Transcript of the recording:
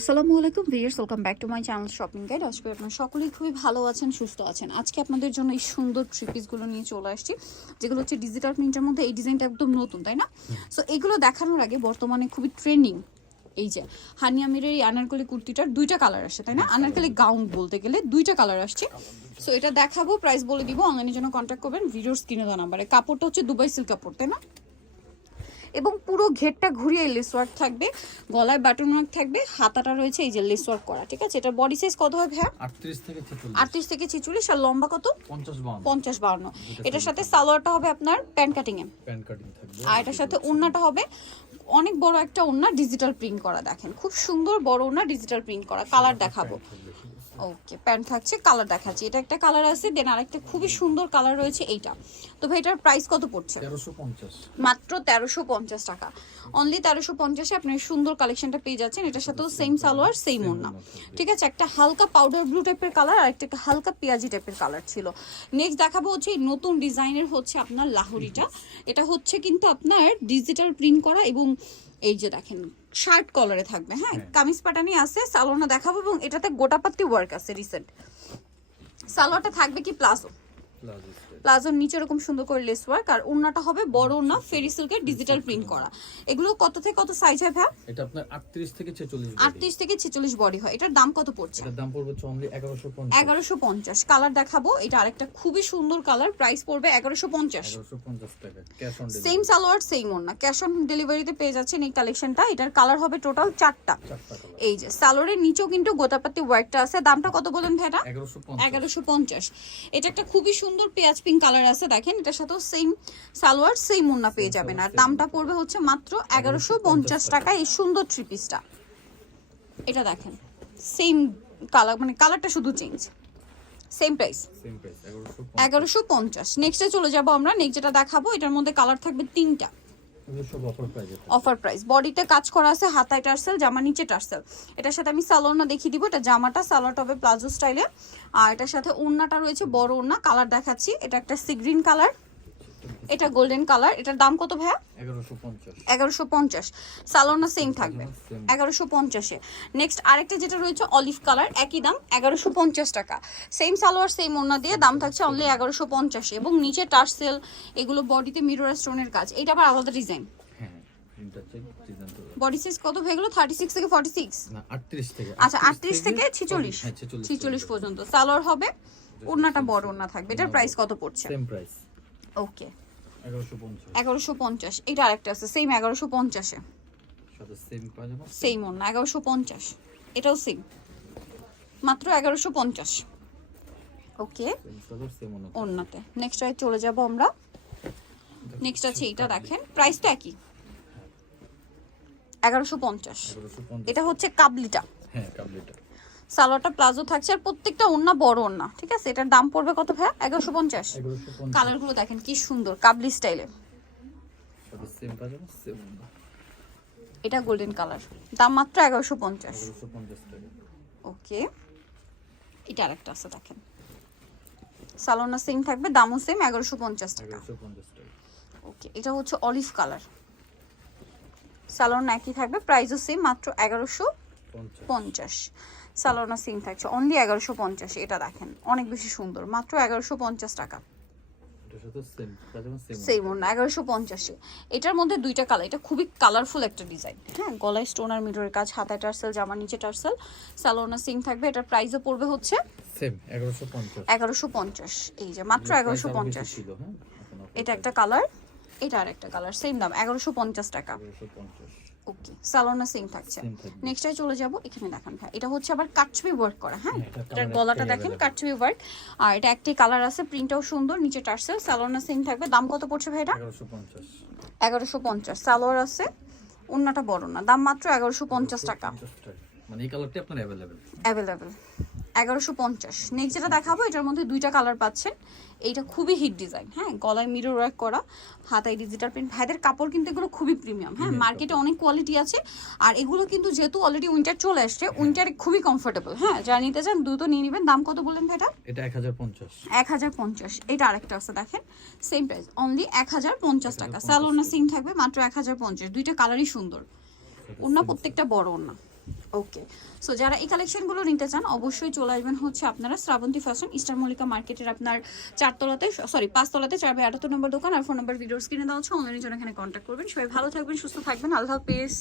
আসসালামু আলাইকুম viewers welcome back to my channel shopping guide. আজকে আপনারা সকলেই খুবই ভালো আছেন সুস্থ আছেন। আজকে আপনাদের জন্য এই সুন্দর থ্রি পিসগুলো নিয়ে চলে আসছি যেগুলো হচ্ছে ডিজিটাল প্রিন্টের মধ্যে। এই ডিজাইনটা একদম নতুন তাই না? সো এগুলো দেখানোর আগে বর্তমানে খুবই ট্রেন্ডিং এই যে হানি আমিরের এই আনারকলি কুর্তিটার দুইটা কালার আসছে তাই না? আনারকলি গাউন বলতে গেলে দুইটা কালার আসছে। সো এটা দেখাবো প্রাইস বলে দিব অনলাইনের জন্য কন্ট্যাক্ট করবেন ভিডিওর স্ক্রিনে দেওয়া নাম্বারে কাপড়টা হচ্ছে দুবাই সিল্ক কাপড় তাই না? এবং পুরো ঘেরটা ঘুরিয়ে লেস ওয়ার্ক থাকবে গলায় বাটন ওয়ার্ক থাকবে হাতাটা রয়েছে এই যে লেস ওয়ার্ক করা ঠিক আছে? এটা বডি সাইজ কত হবে হ্যাঁ আটত্রিশ থেকে ছেচল্লিশ। আর লম্বা কত? পঞ্চাশ বাউন্ন। এটার সাথে সালোয়ারটা হবে আপনার প্যান্ট কাটিং এ। প্যান্ট কাটিং থাকবে। আর এটার সাথে ওড়নাটা হবে অনেক বড় একটা ওড়না ডিজিটাল প্রিন্ট করা দেখেন। খুব সুন্দর বড় ওড়না ডিজিটাল প্রিন্ট করা কালার দেখাবো? ওকে প্যান্ট থাকছে কালার দেখাচ্ছি। এটা একটা কালার আছে দেন আরেকটা খুবই সুন্দর কালার রয়েছে এইটা। তো ভাই এটার প্রাইস কত পড়ছে? মাত্র তেরোশো পঞ্চাশ টাকা। অনলি তেরোশো পঞ্চাশে আপনি সুন্দর কালেকশনটা পেয়ে যাচ্ছেন। এটার সাথেও সেম সালোয়ার সেম ওড়না। ঠিক আছে একটা হালকা পাউডার ব্লু টাইপের কালার আর একটা হালকা পেঁয়াজি টাইপের কালার ছিল। নেক্সট দেখাবো হচ্ছে এই নতুন ডিজাইনের হচ্ছে আপনার লাহোরিটা। এটা হচ্ছে কিন্তু আপনার ডিজিটাল প্রিন্ট করা এবং এই যে দেখেন শার্ট কলারে থাকবে হ্যাঁ? কামিজ পাটানি আছে সালোয়ারটা দেখাবো এবং এটাতে গোটাপাত্তি ওয়ার্ক আছে রিসেন্ট সালোয়ারটা থাকবে কি প্লাজো। প্লাজোর নিচে এরকম সুন্দর করে লেস ওয়ার্ক আর ওড়নাটা হবে বড় ওড়না ফেরি সিল্কের ডিজিটাল প্রিন্ট করা। এগুলো কত থেকে কত সাইজ হয় ভাই এটা আপনার আটত্রিশ থেকে ছেচল্লিশ আটত্রিশ থেকে ছেচল্লিশ বডি হয়। এটার দাম কত পড়ছে? এটার দাম পড়বে অনলি এগারোশো পঞ্চাশ। এগারোশো পঞ্চাশ। কালার দেখাবো। এটা আরেকটা খুবই সুন্দর কালার প্রাইস পড়বে এগারোশো পঞ্চাশ। এগারোশো পঞ্চাশ টাকা। Cash on same salwar same ওড়না। ক্যাশ অন ডেলিভারিতে পেয়ে যাচ্ছেন এই কালেকশনটা এটার কালার হবে টোটাল চারটা। চারটা কালার এই যে সালোয়ারের নিচেও কিন্তু গোতাপাতি ওয়ার্কটা আছে। দামটা কত বলেন এগারোশো পঞ্চাশ। এগারোশো পঞ্চাশ। এটা একটা খুবই সুন্দর পেঁয়াজ পিঙ্ক কালার আছে দেখেন এটার সাথেও সেম সালোয়ার সেম মুন্না পেয়ে যাবেন। আর দামটা পড়বে হচ্ছে মাত্র এগারোশো পঞ্চাশ টাকা। এই সুন্দর থ্রি পিসটা এটা দেখেন সেম কালার মানে কালারটা শুধু চেঞ্জ সেম প্রাইস এগারোশো পঞ্চাশ। নেক্সটে চলে যাব আমরা নেক্সট যেটা দেখাবো এটার মধ্যে কালার থাকবে তিনটা। অফার প্রাইস বডিতে কাজ করা আছে, হাতায় টার্সেল, জামা নিচে টার্সেল। এটার সাথে আমি সালোয়ারটা দেখিয়ে দিব। এটা জামাটা সালোয়ারটা হবে প্লাজো স্টাইলে আর এটার সাথে ওড়নাটা রয়েছে, বড় ওড়না। কালার দেখাচ্ছি। এটা একটা সি গ্রিন কালার এটা গোল্ডেন কালার এটার দাম কত ভাইয়া? এগারোশো পঞ্চাশ। পঞ্চাশ। সেম থাকবে। এগারোশো পঞ্চাশে। নেক্সট আরেকটা যেটা রয়েছে অলিভ কালার একই দাম এগারোশো পঞ্চাশ টাকা। সেম সালোয়ার সেম ওড়না দিয়ে দাম থাকছে অনলি এগারোশো পঞ্চাশে। এবং নিচে টার্সেল এগুলো বডিতে মিরর স্টোনের কাজ। এটা আবার আলাদা ডিজাইন হ্যাঁ বডি সাইজ কত হয়ে গেল সিক্স থেকে না থেকে আচ্ছা আটত্রিশ থেকে ছিচল্লিশ। হ্যাঁ ছেচল্লিশ ছিচল্লিশ পর্যন্ত। সালোয়ার হবে ওড়নাটা বড় ওড়না থাকবে। এটার প্রাইস কত পড়ছে? সেম প্রাইস ওকে এগারোশো পঞ্চাশ। এটা আরেকটা আছে সেম এগারোশো পঞ্চাশে। সেম পাজামা এগারোশো পঞ্চাশ। এটাও সেম মাত্র এগারোশো পঞ্চাশ। ওকে ওড়নাতে নেক্সট আই চলে যাব আমরা। নেক্সট আছে এটা দেখেন। প্রাইস তো একই। এগারোশো পঞ্চাশ। এগারোশো পঞ্চাশ। এটা হচ্ছে কাবলিটা। হ্যাঁ কাবলিটা। সালোয়ারটা প্লাজো থাকছে আর প্রত্যেকটা ওড়না বড় ওড়না ঠিক আছে? এটার দাম পড়বে কত ভাইয়া? এগারোশো পঞ্চাশ। কালারগুলো দেখেন কি সুন্দর কাবলি স্টাইলে। এটা গোল্ডেন কালার দাম মাত্র এগারোশো পঞ্চাশ। ওকে। এটা আরেকটা আছে দেখেন। সালোনা সেম থাকবে দামও সেম এগারোশো পঞ্চাশ টাকা। ওকে এটা হচ্ছে অলিভ কালার সালোনা একই থাকবে প্রাইসও সেম মাত্র এগারোশো পঞ্চাশ। সালোনা সেম থাকছে। অনলি এগারোশো পঞ্চাশ এটা দেখেন। অনেক বেশি সুন্দর। মাত্র এগারোশো পঞ্চাশ টাকা। সেম এগারোশো পঞ্চাশে। এটার মধ্যে দুইটা কালার এটা খুবই কালারফুল একটা ডিজাইন হ্যাঁ গলায় স্টোন আর মিডরের কাজ হাতায় টার্সেল জামার নিচে টার্সেল। সালোনা সিং থাকবে এটার প্রাইসও পড়বে হচ্ছে এগারোশো পঞ্চাশ। এই যে মাত্র এগারোশো পঞ্চাশ। হ্যাঁ? এটা একটা কালার এটা আর একটা কালার সেম দাম এগারোশো পঞ্চাশ টাকা। ওকে সালোনা সিং থাকছে। নেক্সট। চলে যাব এখানে দেখান ভাই এটা হচ্ছে আবার কাটছবি ওয়ার্ক করা হ্যাঁ? হ্যাঁ, এটার গলাটা দেখেন। কাটছবি ওয়ার্ক আর এটা একটি কালার আছে প্রিন্টটাও সুন্দর নিচে টার্সেল সালোনা সিং থাকবে। দাম কত পড়ছে ভাই এটা এগারোশো পঞ্চাশ সালোয়ার আছে অন্যটা বড় না দাম মাত্র এগারোশো পঞ্চাশ টাকা। পঞ্চাশ টাকা। মানে এই কালারটি আপনার অ্যাভেলেবেল অ্যাভেলেবেল এগারোশো পঞ্চাশ। নেক্সট যেটা দেখাবো এটার মধ্যে দুইটা কালার পাচ্ছেন। এইটা খুবই হিট ডিজাইন হ্যাঁ? গলায় মিরর ওয়ার্ক করা হাতায় ডিজিটাল প্রিন্ট ভাইদের কাপড় কিন্তু এগুলো খুবই প্রিমিয়াম হ্যাঁ? মার্কেটে অনেক কোয়ালিটি আছে। আর এগুলো কিন্তু যেহেতু অলরেডি উইন্টার চলে আসছে উইন্টারে খুবই কমফোর্টেবল হ্যাঁ? যারা নিতে চান দ্রুত নিয়ে নেবেন। দাম কত বললেন ভাইটা? এটা এক হাজার পঞ্চাশ। এক হাজার পঞ্চাশ। এটা আরেকটা আছে দেখেন। সেম প্রাইস অনলি এক হাজার পঞ্চাশ টাকা। স্যালোনা সিং থাকবে মাত্র এক হাজার পঞ্চাশ। দুইটা কালারই সুন্দর। ওনা প্রত্যেকটা বড় ওনা ওকে সো যারা এই কালেকশনগুলো নিতে চান, অবশ্যই চলে আসবেন হচ্ছে আপনারা শ্রাবন্তী ফ্যাশন ইস্টার মল্লিকা মার্কেটের আপনার চারতলাতে সরি পাঁচতলাতে চার বাই আটাত্তর নম্বর দোকান আর ফোন নম্বর ভিডিওস কিনে দেওয়া হচ্ছে অনলাইনের জন্য এখানে কন্ট্যাক্ট করবেন। সবাই ভালো থাকবেন, সুস্থ থাকবেন। আল্লাহ হাফেজ।